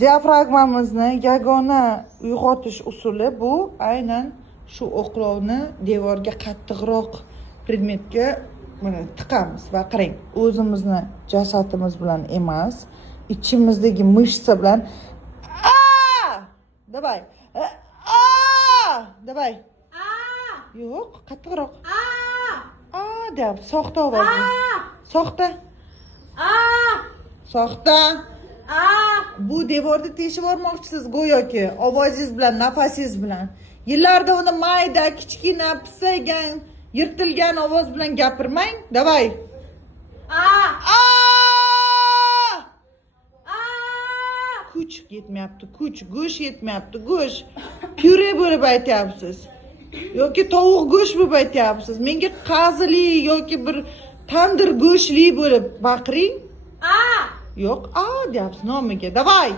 Diafragmamizni yagona uyg'otish usuli bu aynan shu o'qlovni devorga qattiqroq predmetga mana tiqamiz va qarang, o'zimizni jasadimiz bilan emas, ichimizdagi mышца bilan давай. Давай. Yo'q, qattiqroq. Deyapti, soxta ovozni. Soxta. Soxta. Bu devorda teshib bormoqchisiz go'yoki ovozingiz bilan, nafasingiz bilan. Yillarda uni mayda, kichkina, pisaygan, yirtilgan ovoz bilan gapirmang. Davay. Kuch yetmayapti, kuch, go'sht yetmayapti, go'sht. Pyure bo'lib aytyapsiz. Yoki tovuq go'sht bo'lib aytyapsiz. Menga qazili yoki bir tandir go'shtli bo'lib baqiring. Yo'q, deyapsiz nomiga. Davay.